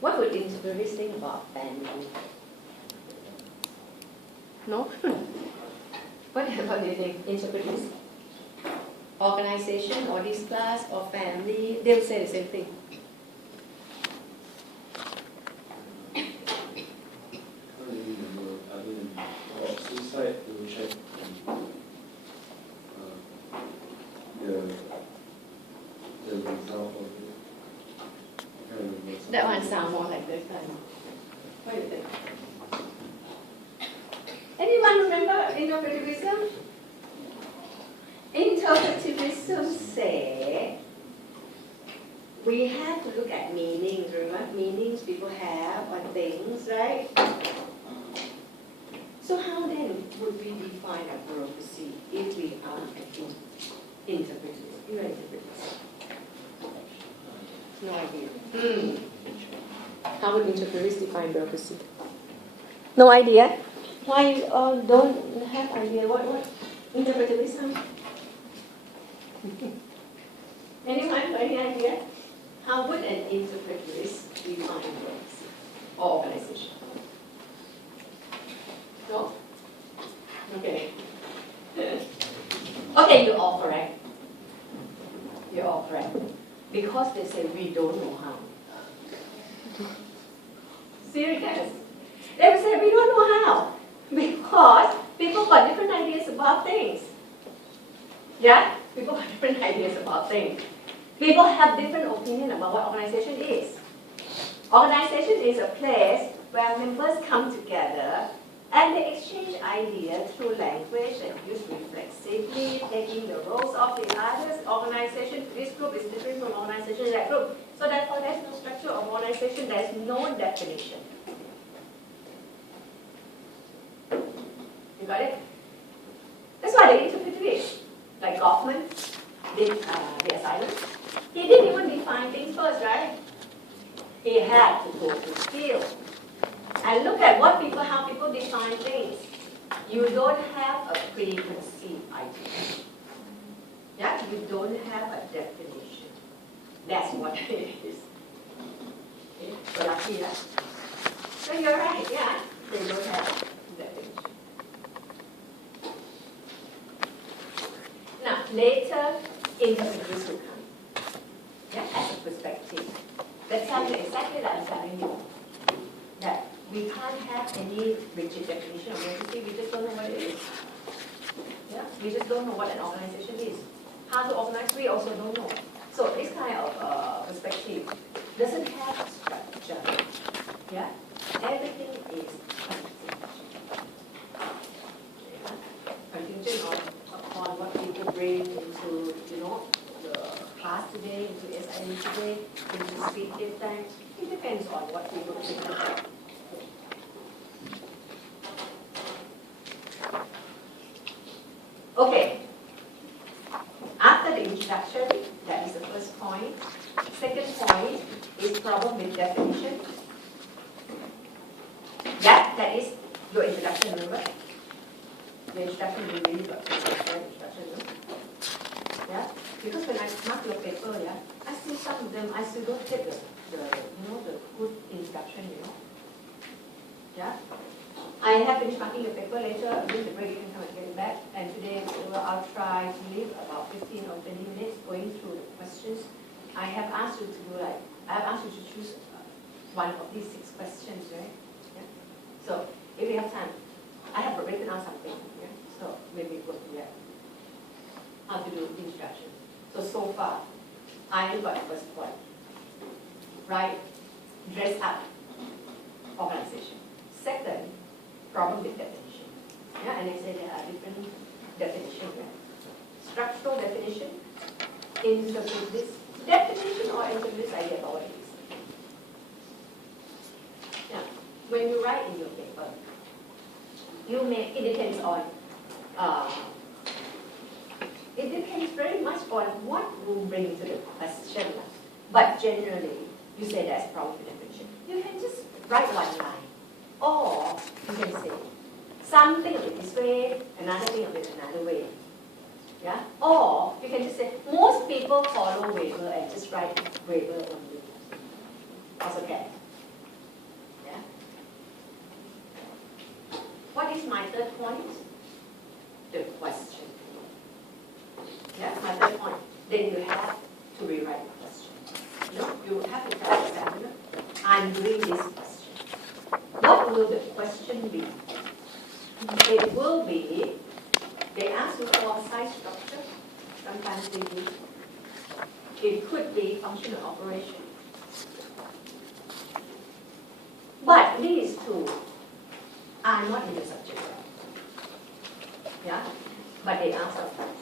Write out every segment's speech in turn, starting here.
What would interpreters think about family? No? What do you think? Interpreters? Organization or this class or family, they'll say the same thing. Suicide to check the result of it. That one sounds more like this kind. What do you think? Anyone remember interpretivism? Interpretivism say we have to look at meanings. Remember meanings people have on things, right? So how then would we define a bureaucracy if we are interpreters? You are interpreters. No idea. How would interpreters define bureaucracy? No idea. Why you all don't have idea? What interpretivism? Anyone any idea? How would an interpreterist define bureaucracy or organization? No? Okay. Okay, you're all correct. You're all correct. Because they say we don't know how. Serious. They will say we don't know how. Because people got different ideas about things. Yeah? People have different ideas about things. People have different opinion about what organization is. Organization is a place where members come together and they exchange ideas through language and use reflexively, taking the roles of the others. Organization, this group is different from organization, that group. So therefore, there's no structure of organization, there's no definition. You got it? That's why they interpret it. Like Goffman did the assignment. He didn't even define things first, right? He had to go to field and look at how people define things. You don't have a preconceived idea. Yeah, you don't have a definition. That's what it is. Okay? So lucky, right? So you're right, yeah. They don't have a definition. Now, later, interpreters will come. Yeah, as a perspective. That tells you exactly like I'm telling you. That we can't have any rigid definition of bureaucracy, we just don't know what it is. Yeah? We just don't know what an organization is. How to organize, we also don't know. So this kind of perspective doesn't have structure. Yeah? Everything is contingent on what people bring into, the class today, into SIA today, into speed give time. It depends on what people bring. Okay. After the introduction, that is the first point. Second point is problem with definition. That is your introduction, remember? The introduction, you really got to introduction, no? Yeah? Because when I mark your paper, yeah, I see some of them, I still don't get the good introduction, Yeah? I have finished marking your paper later, during the break you can come and get it back. And today I'll try to leave about 15 or 20 minutes going through the questions. I have asked you to choose one of these 6 questions, right? Yeah? So if you have time, I have written out something, yeah? So maybe go through that. How to do introduction. So far, I got the first point. Right? Dress up organization. Second, problem with definition. Yeah, and I say there are different definitions. Yeah? Structural definition, interpretist definition or interpretist idea about what it is. Yeah. When you write in your paper, it depends on, it depends very much on what you bring to the question. But generally, you say that's problem with definition. You can just write one line. Or you can say, something of it this way, another thing of it another way. Yeah? Or you can just say, most people follow Weber and just write Weber only. Also okay. third point, the question. Yeah, my third point. Then you have to rewrite the question. You know, you have to tell the examiner, I'm doing this question. What will the question be? It will be, they ask you for size structure. Sometimes they do. It could be functional operation. But these two are not in the subject. Yeah? But they ask sometimes.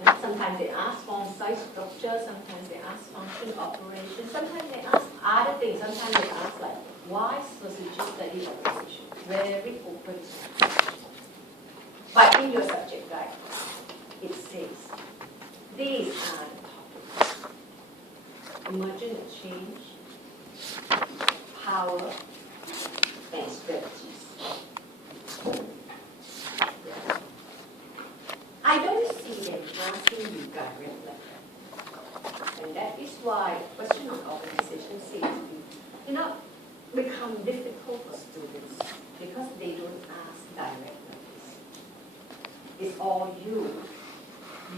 Yeah? Sometimes they ask form, size, structure. Sometimes they ask function, operation. Sometimes they ask other things. Sometimes they ask like, why sociology study of position? Very open. But in your subject guide, it says, these are the topics. Emergent and change, power, and strategies. Yeah. I don't see them asking you direct like that. And that is why the question on organization seems to be, you know, become difficult for students because they don't ask direct like this. It's all you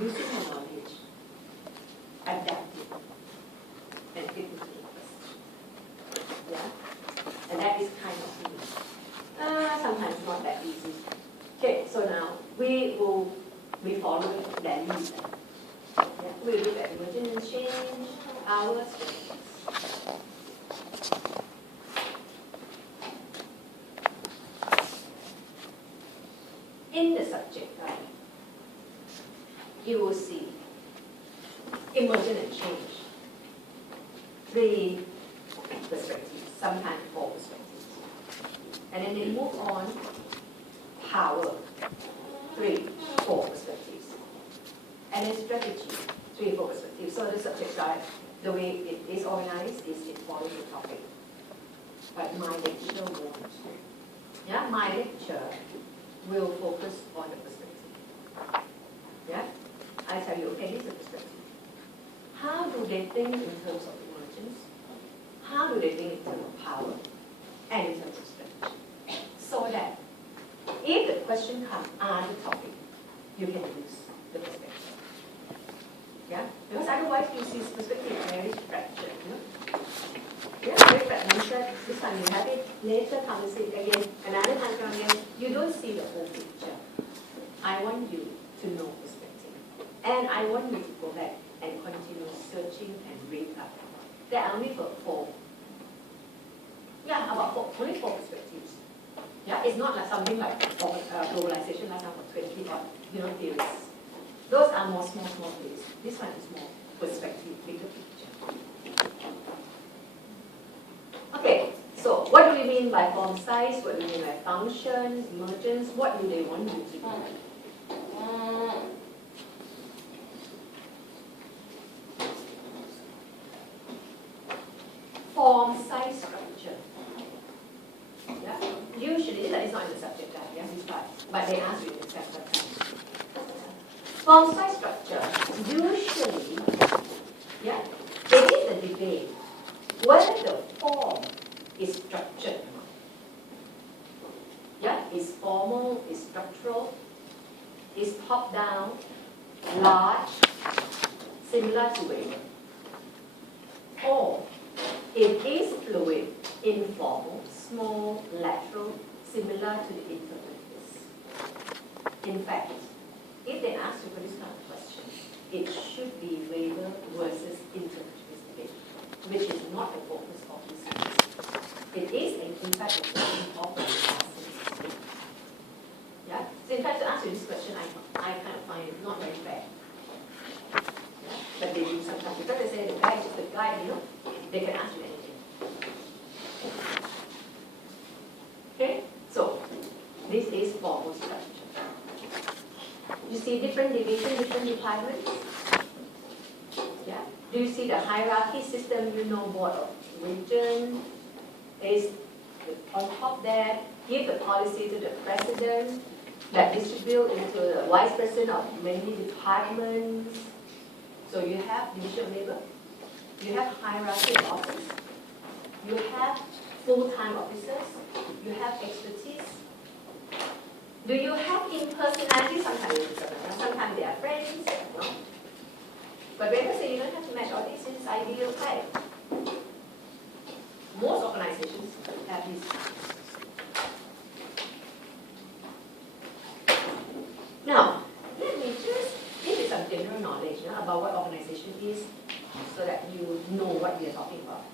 using the knowledge, adapting, and fitting to the question. Yeah? And that is kind of easy. Sometimes not that easy. Okay, so now we will be following that lead. Yeah? We'll look at emergent and change, our strategies. In the subject guide, you will see emergent and change, 3 perspectives, sometimes 4 perspectives. And then they move on, power, 3, 4 perspectives. And then strategy, 3, 4 perspectives. So the subject guide, the way it is organized is it follows the topic. But my lecture won't. Yeah, my lecture will focus on the perspective. Yeah? I tell you, okay, this is a perspective. How do they think in terms of emergence? How do they think in terms of power? And in terms of strategy? So that if the question comes on the topic, you can use the perspective. Yeah? Because otherwise you see perspective very fractured. You know? Yeah, very fragmented. This time you have it, later come and see it again, another time come again. You don't see the whole picture. I want you to know perspective. And I want you to go back and continue searching and read up. There are only 4. Yeah, about 4, only 4 perspectives. Yeah, it's not like something like globalization last time for 20 or, you know, theories. Those are more small theories. This one is more perspective, bigger picture. Okay, so what do we mean by form size? What do we mean by functions, emergence? What do they want you to do? Form size structure. Yeah? Usually, that is not in the subject guide, yeah, this part, but they ask you in the chapter. Form size structure, usually, yeah, there is a debate whether the form is structured or not. Yeah, is formal, is structural, is top down, large, similar to wave, or it is fluid, informal, small, lateral, similar to the interface. In fact, if they ask you for this kind of question, it should be waiver versus interface debate, which is not the focus of this course. It is, in fact, the focus of the classes. Yeah? So in fact, to answer this question, I kind of find it not very fair. Yeah? But they do sometimes, because they say the guide is the guide, you know, they can ask you anything. Okay? So, this is formal structure. You see different division, different departments? Yeah? Do you see the hierarchy system? You know, board of region is on top there. Give the policy to the president that distribute into the vice president of many departments. So you have division of labor. You have hierarchy of office. You have full-time officers. You have expertise. Do you have impersonality? Sometimes you do, sometimes they are friends, no? But when I say you don't have to match all these, it's ideal type. Most organizations have this. Now, let me just give you some general knowledge about what organization is so that you know what we are talking about.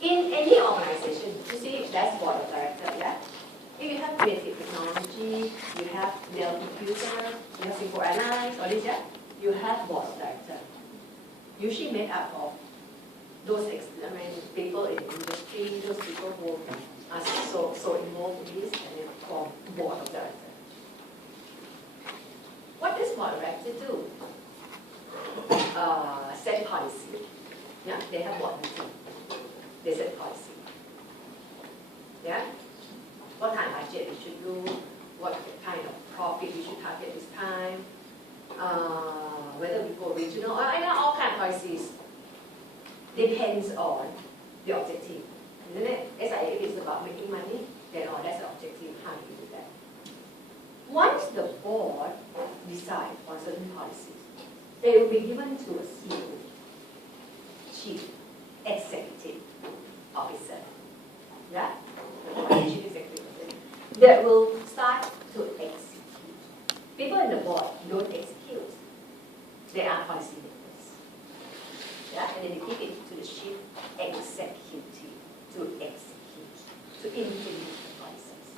In any organization, you see, that's board of directors, yeah? If you have creative technology, you have Dell computer, you have Singapore Airlines, all this, yeah? You have board of directors. Usually made up of those people in the industry, those people who are so involved in this, and then called board of directors. What does board of directors do? Set policy. Yeah, they have board meeting. They set policy. Yeah, what kind of budget we should do, what kind of profit we should target this time, whether we go regional, or all kind of policies. Depends on the objective, isn't it? If it's about making money, then that's the objective, how do you do that? Once the board decides on certain policies, they will be given to a CEO, Chief Executive Officer, yeah? Chief Executive Officer, that will start to execute. People in the board don't execute, they are policy makers. Yeah? And then they give it to the Chief Executive to execute, to implement the policies.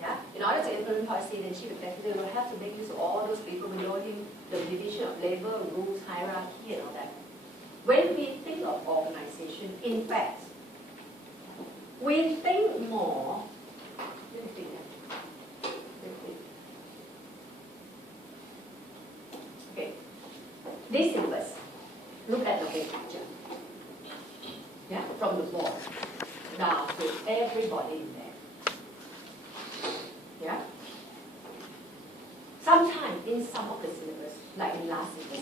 Yeah? In order to implement policy, the Chief Executive will have to make use of all those people below him, the division of labor, rules, hierarchy, and all that. When we think of organization, in fact, we think more, let me think. Okay, this syllabus, look at the whole picture. Yeah, from the board down to everybody in there. Yeah? Sometimes in some of the syllabus, like in last syllabus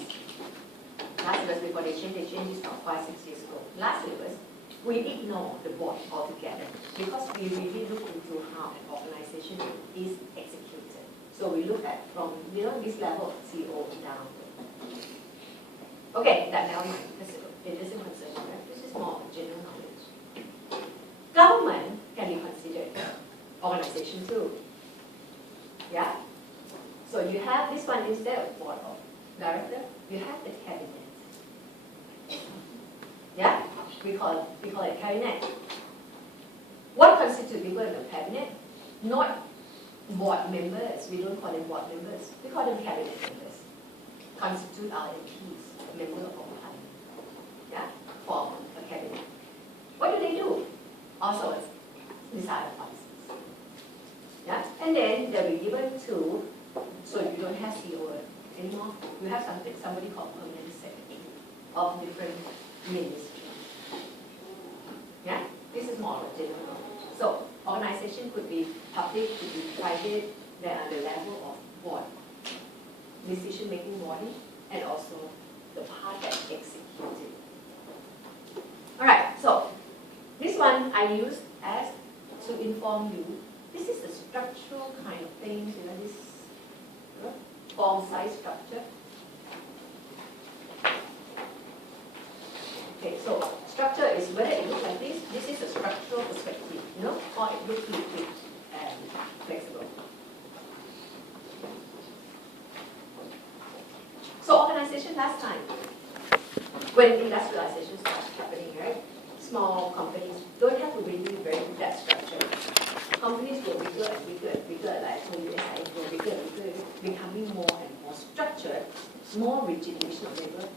before they changed this about 5-6 years ago. Last syllabus, we ignore the board altogether because we really look into how an organization is executed. So we look at from this level of CEO down. Okay, that never mind. It isn't considered. Right? This is more general knowledge. Government can be considered organization too. Yeah. So you have this one instead of board of director. You have the cabinet. Yeah, we call it cabinet. What constitutes people in the cabinet? Not board members. We don't call them board members. We call them cabinet members. Constitute our MPs, member of parliament. Yeah, form a cabinet. What do? Also decide on policies. Yeah, and then they'll be given to. So you don't have CEO anymore. You have somebody called permanent secretary of different ministries. Yeah, this is more of a general knowledge. So organization could be public, could be private. They are the level of board, decision-making body, and also the part that executes it. All right. So this one I use as to inform you. This is the structural kind of things. This form size structure. Okay, so structure is whether it looks like this. This is a structural perspective, or it looks liquid and flexible. So organization last time, when industrialization starts happening, right? Small companies don't have to really be very good at structure. Companies go bigger and bigger and bigger, like SIA go bigger and bigger, becoming more and more structured, more rigid division of labor,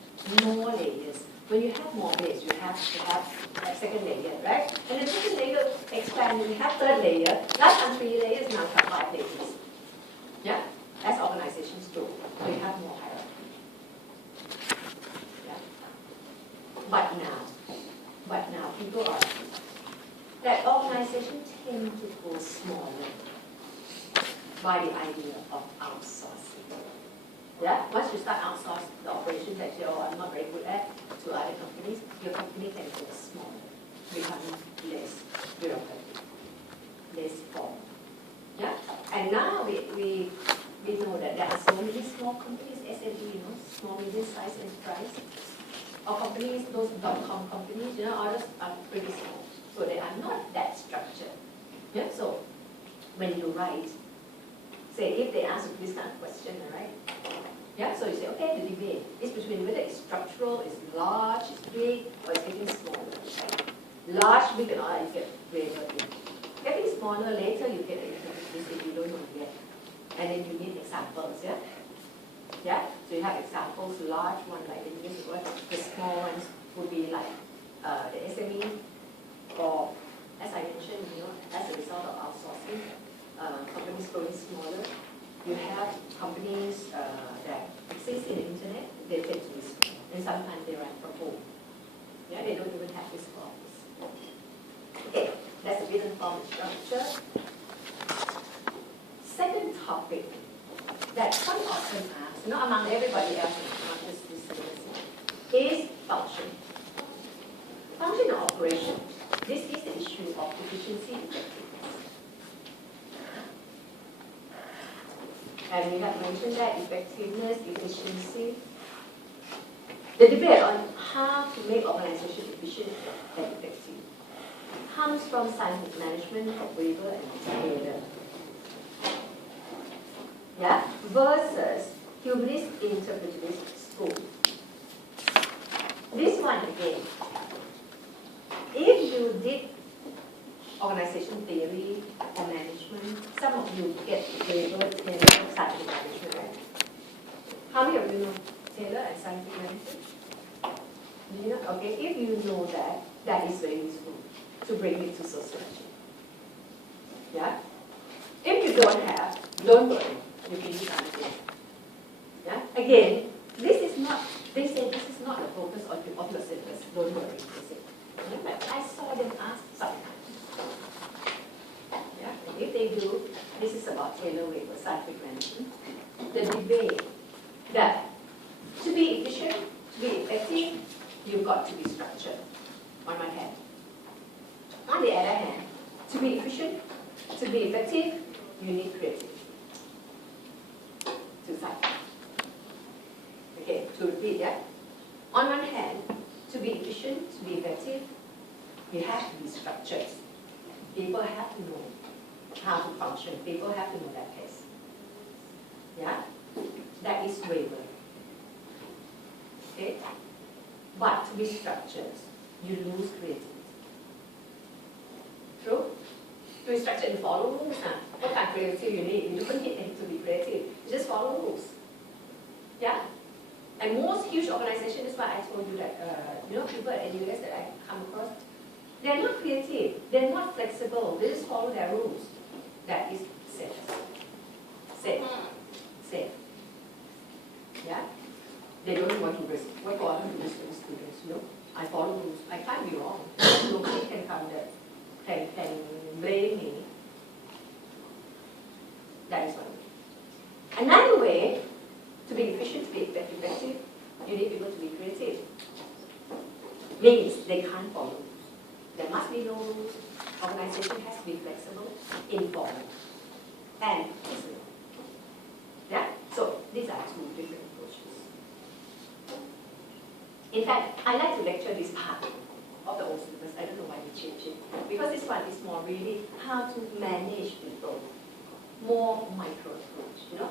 more layers. When you have more layers, you have to have a second layer, right? And the second layer expands, we have third layer, last time 3 layers, now have 5 layers. Yeah? As organizations do. So you have more hierarchy. Yeah? But now people are, that organization tend to go smaller by the idea of outsourcing. Yeah? Once you start outsourcing the operations that I'm not very good at to other companies, your company can go smaller, becoming less bureaucratic, less formal. Yeah? And now medium-sized enterprise, or companies, those .com companies, others are pretty small, so they are not that structured. Yeah, so when you write, say if they ask you this kind of question, right? Yeah, so you say, okay, the debate is between whether it's structural, it's large, it's big, or it's getting smaller. Right? Large, big, and all, you get greater big. Getting smaller, later you get this if you don't know yet. And then you need examples, yeah? Yeah, so you have examples, large one like in this word, the small ones would be like the SME, or as I mentioned, as a result of outsourcing, companies growing smaller. You have companies that exist in the internet, they tend to be small, and sometimes they run from home. Yeah, they don't even have physical office. Okay, that's the written form structure. Second topic that some often ask, among everybody else, not just this university, is function. Function or operation. This is the issue of efficiency and effectiveness. And we have mentioned that effectiveness, efficiency. The debate on how to make organization efficient and effective comes from scientific management of Weber and Taylor. Yeah, versus humanist interpretivist school. This one again, if you did organization theory or management, some of you get Weber, Taylor, scientific management, right? How many of you know Taylor and scientific management? Do you know? Okay, if you know that, that is very useful to bring it to sociology. Yeah? If you don't have, don't worry. You can use other things. Yeah? Again, this is not, they say this is not the focus of your syllabus. Don't worry, they say. Yeah? But I saw them ask sometimes. Yeah? And if they do, this is about Taylor Weber, scientific management. The debate that to be efficient, to be effective, you've got to be structured, on one hand. On the other hand, to be efficient, to be effective, you need creativity. Two sides. Okay, to repeat that. On one hand, to be efficient, to be effective, you have to be structured. People have to know how to function. People have to know that case. Yeah? That is Weber. Okay? But to be structured, you lose creativity. True? To be structured, you follow rules. What kind of creativity you need? You don't need anything to be creative. You just follow rules. Yeah? And most huge organizations, is why I told you that, people at NUS that I come across, they're not creative. They're not flexible. They just follow their rules. That is safe. Safe. Safe. Yeah? They don't want to risk. What do I want to risk to the students? No, I follow rules. I can't be wrong. Nobody can come there, can blame me. That is one way. Another way to be efficient, to be effective, you need people to be creative. Means they can't follow rules. There must be no rules. Organization has to be flexible, informal, and personal. Yeah? So these are two different approaches. In fact, I like to lecture this part of the old syllabus. I don't know why we changed it. Because this one is more really how to manage people. More micro approach,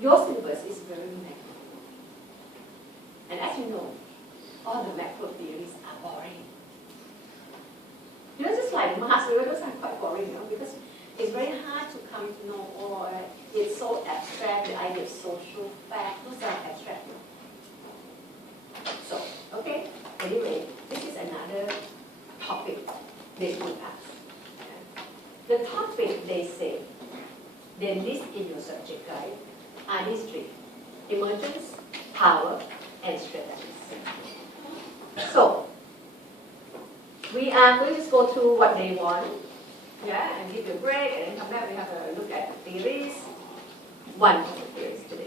Your syllabus is very macro. And as you know, all the macro theories are boring. Just like maths, those are quite boring, because it's very hard to come to know, or it's so abstract, the idea of social fact, those are abstract. So, okay, anyway, this is another topic they would ask. The topic they say, they list in your subject guide, are these three: emergence, power, and strategies. So, we are going to just go through what they want, and give you a break, and then come back. We have a look at the theories, one of the theories today.